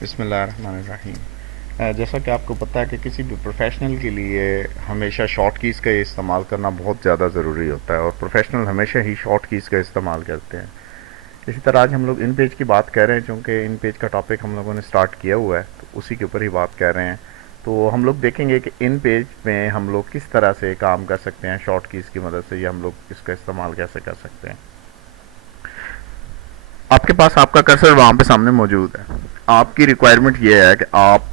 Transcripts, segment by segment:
बिस्मिल्लाहिर्रहमानिर्रहीम। जैसा कि आपको पता है कि किसी भी प्रोफेशनल के लिए हमेशा शॉर्ट कीज़ का इस्तेमाल करना बहुत ज़्यादा ज़रूरी होता है और प्रोफेशनल हमेशा ही शॉर्ट कीज़ का इस्तेमाल करते हैं। इसी तरह आज हम लोग इन पेज की बात कर रहे हैं, चूँकि इन पेज का टॉपिक हम लोगों ने स्टार्ट किया हुआ है तो उसी के ऊपर ही बात कर रहे हैं। तो हम लोग देखेंगे कि इन पेज में हम लोग किस तरह से काम कर सकते हैं शॉर्ट कीज़ की मदद से, या हम लोग इसका इस्तेमाल कैसे कर सकते हैं। आपके पास आपका कर्सर वहाँ पे सामने मौजूद है। आपकी रिक्वायरमेंट ये है कि आप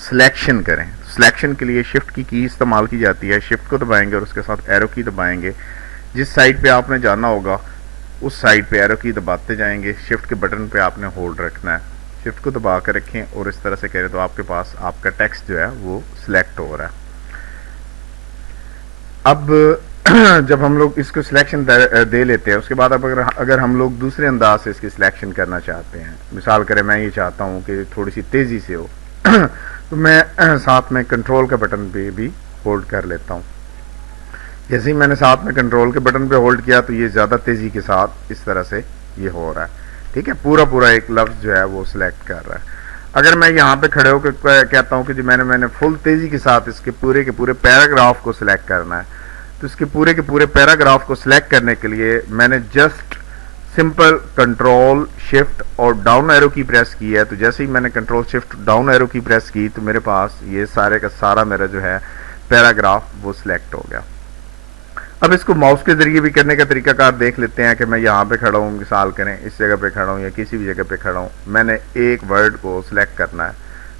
सिलेक्शन करें। सिलेक्शन के लिए शिफ्ट की इस्तेमाल की जाती है। शिफ्ट को दबाएंगे और उसके साथ एरो की दबाएंगे। जिस साइड पे आपने जाना होगा उस साइड पे एरो की दबाते जाएंगे। शिफ्ट के बटन पे आपने होल्ड रखना है। शिफ्ट को दबा कर रखें और इस तरह से करें तो आपके पास आपका टेक्स्ट जो है वो सिलेक्ट हो रहा है। अब जब हम लोग इसको सिलेक्शन दे लेते हैं उसके बाद अब अगर हम लोग दूसरे अंदाज से इसकी सिलेक्शन करना चाहते हैं, मिसाल करें मैं ये चाहता हूँ कि थोड़ी सी तेज़ी से हो तो मैं साथ में कंट्रोल के बटन पे भी होल्ड कर लेता हूँ। जैसे ही मैंने साथ में कंट्रोल के बटन पे होल्ड किया तो ये ज़्यादा तेज़ी के साथ इस तरह से ये हो रहा है। ठीक है, पूरा पूरा एक लफ्ज़ जो है वो सिलेक्ट कर रहा है। अगर मैं यहाँ पे खड़े होकर कहता हूँ कि जो मैंने फुल तेज़ी के साथ इसके पूरे के पूरे पैराग्राफ को सिलेक्ट करना है, तो इसके पूरे के पूरे पैराग्राफ को सिलेक्ट करने के लिए मैंने जस्ट सिंपल कंट्रोल शिफ्ट और डाउन एरो की प्रेस की है। तो जैसे ही मैंने कंट्रोल शिफ्ट डाउन एरो की प्रेस की तो मेरे पास ये सारे का सारा मेरा जो है पैराग्राफ वो सिलेक्ट हो गया। अब इसको माउस के जरिए भी करने का तरीकाकार देख लेते हैं कि मैं यहाँ पे खड़ा हूँ, मिसाल करें इस जगह पे खड़ा हूँ या किसी भी जगह पे खड़ा हूँ, मैंने एक वर्ड को सिलेक्ट करना है,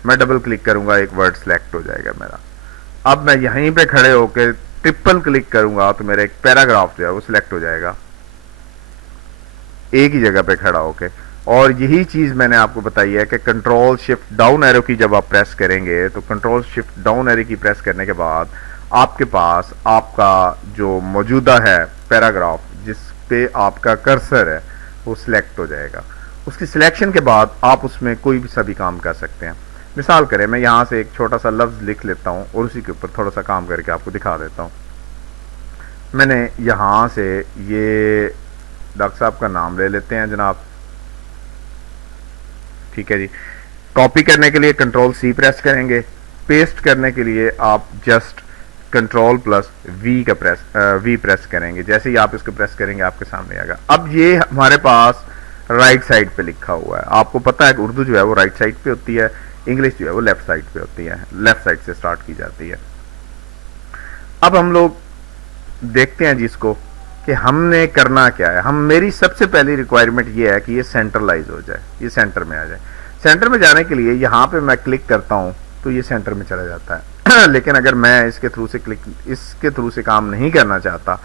मैं डबल क्लिक करूंगा, एक वर्ड सिलेक्ट हो जाएगा मेरा। अब मैं यहीं पे खड़े होकर ट्रिपल क्लिक करूंगा तो मेरा एक पैराग्राफ जो है वो सिलेक्ट हो जाएगा एक ही जगह पे खड़ा होके। और यही चीज मैंने आपको बताई है कि कंट्रोल शिफ्ट डाउन एरो की जब आप प्रेस करेंगे तो कंट्रोल शिफ्ट डाउन एरो की प्रेस करने के बाद आपके पास आपका जो मौजूदा है पैराग्राफ जिस पे आपका कर्सर है वो सिलेक्ट हो जाएगा। उसकी सिलेक्शन के बाद आप उसमें कोई भी सभी काम कर सकते हैं। मिसाल करें मैं यहाँ से एक छोटा सा लफ्ज लिख लेता हूँ और उसी के ऊपर थोड़ा सा काम करके आपको दिखा देता हूँ। मैंने यहाँ से ये डॉक्टर साहब का नाम ले लेते हैं जनाब। ठीक है जी। कॉपी करने के लिए कंट्रोल सी प्रेस करेंगे। पेस्ट करने के लिए आप just control plus V press करेंगे। जैसे ही आप इसको प्रेस करेंगे आपके सामने आएगा। अब ये हमारे पास राइट साइड पे लिखा हुआ है। आपको पता है कि उर्दू जो है वो राइट साइड पे होती है, इंग्लिश जो है वो लेफ्ट साइड पे होती है, लेफ्ट साइड से स्टार्ट की जाती है। अब हम लोग देखते हैं जिसको कि हमने करना क्या है। मेरी सबसे पहली रिक्वायरमेंट ये है कि ये सेंट्रलाइज हो जाए, ये सेंटर में आ जाए। सेंटर में जाने के लिए यहाँ पे मैं क्लिक करता हूँ तो ये सेंटर में चला जाता है लेकिन अगर मैं इसके थ्रू से काम नहीं करना चाहता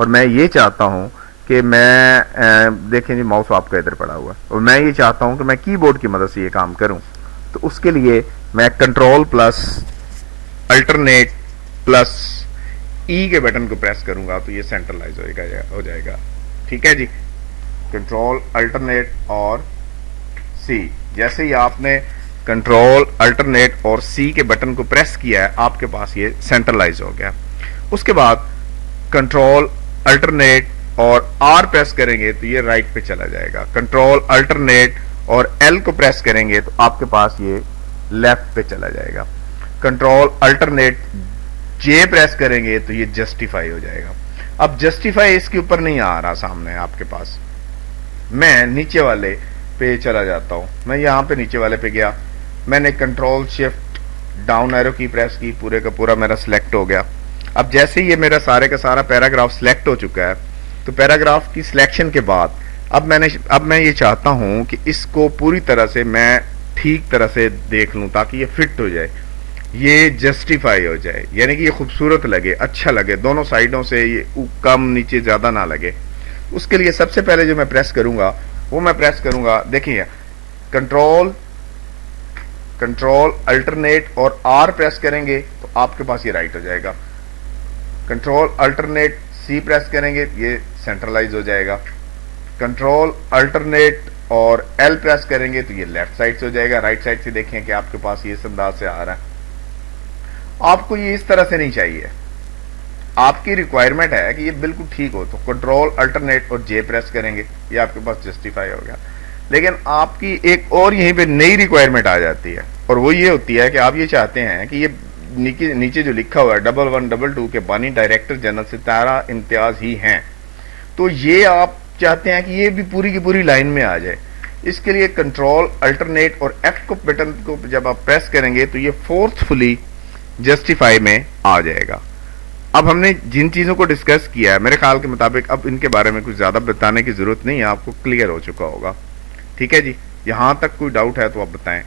और मैं ये चाहता हूँ कि मैं देखें जी माउस आपका इधर पड़ा हुआ है और मैं ये चाहता हूँ कि मैं कीबोर्ड की मदद से ये काम करूँ, तो उसके लिए मैं कंट्रोल प्लस अल्टरनेट प्लस ई के बटन को प्रेस करूंगा तो ये सेंट्रलाइज हो जाएगा। ठीक है जी। कंट्रोल अल्टरनेट और सी, जैसे ही आपने कंट्रोल अल्टरनेट और सी के बटन को प्रेस किया है आपके पास ये सेंट्रलाइज हो गया। उसके बाद कंट्रोल अल्टरनेट और आर प्रेस करेंगे तो ये राइट पे चला जाएगा। कंट्रोल अल्टरनेट और एल को प्रेस करेंगे तो आपके पास ये लेफ्ट पे चला जाएगा। कंट्रोल अल्टरनेट जे प्रेस करेंगे तो ये जस्टिफाई हो जाएगा। अब जस्टिफाई इसके ऊपर नहीं आ रहा सामने आपके पास, मैं नीचे वाले पे चला जाता हूं। मैं यहां पे नीचे वाले पे गया, मैंने कंट्रोल शिफ्ट डाउन एरो की प्रेस की, पूरे का पूरा मेरा सिलेक्ट हो गया। अब जैसे ही ये मेरा सारे का सारा पैराग्राफ सिलेक्ट हो चुका है तो पैराग्राफ की सिलेक्शन के बाद अब मैं ये चाहता हूं कि इसको पूरी तरह से मैं ठीक तरह से देख लूं ताकि ये फिट हो जाए, ये जस्टिफाई हो जाए, यानी कि ये खूबसूरत लगे, अच्छा लगे, दोनों साइडों से ये कम नीचे ज्यादा ना लगे। उसके लिए सबसे पहले जो मैं प्रेस करूंगा वो मैं प्रेस करूंगा, देखिए कंट्रोल अल्टरनेट और आर प्रेस करेंगे तो आपके पास ये राइट हो जाएगा। कंट्रोल अल्टरनेट सी प्रेस करेंगे ये सेंट्रलाइज हो जाएगा। कंट्रोल अल्टरनेट और एल प्रेस करेंगे तो ये लेफ्ट साइड से हो जाएगा। राइट साइड से देखें कि आपके पास ये इस अंदाज से आ रहा है। आपको ये इस तरह से नहीं चाहिए, आपकी रिक्वायरमेंट है कि ये बिल्कुल ठीक हो तो कंट्रोल अल्टरनेट और जे प्रेस करेंगे, ये आपके पास जस्टिफाई हो गया। लेकिन आपकी एक और यहीं पे नई रिक्वायरमेंट आ जाती है, और वो ये होती है कि आप ये चाहते हैं कि ये नीचे नीचे जो लिखा हुआ है 1112 के बानी डायरेक्टर जनरल सितारा इम्तियाज ही हैं, तो ये आप चाहते हैं कि ये भी पूरी की पूरी लाइन में आ जाए। इसके लिए कंट्रोल अल्टरनेट और एफ को बटन को जब आप प्रेस करेंगे तो ये फोर्सफुली जस्टिफाई में आ जाएगा। अब हमने जिन चीजों को डिस्कस किया है मेरे ख्याल के मुताबिक अब इनके बारे में कुछ ज्यादा बताने की जरूरत नहीं है, आपको क्लियर हो चुका होगा। ठीक है जी, यहां तक कोई डाउट है तो आप बताएं।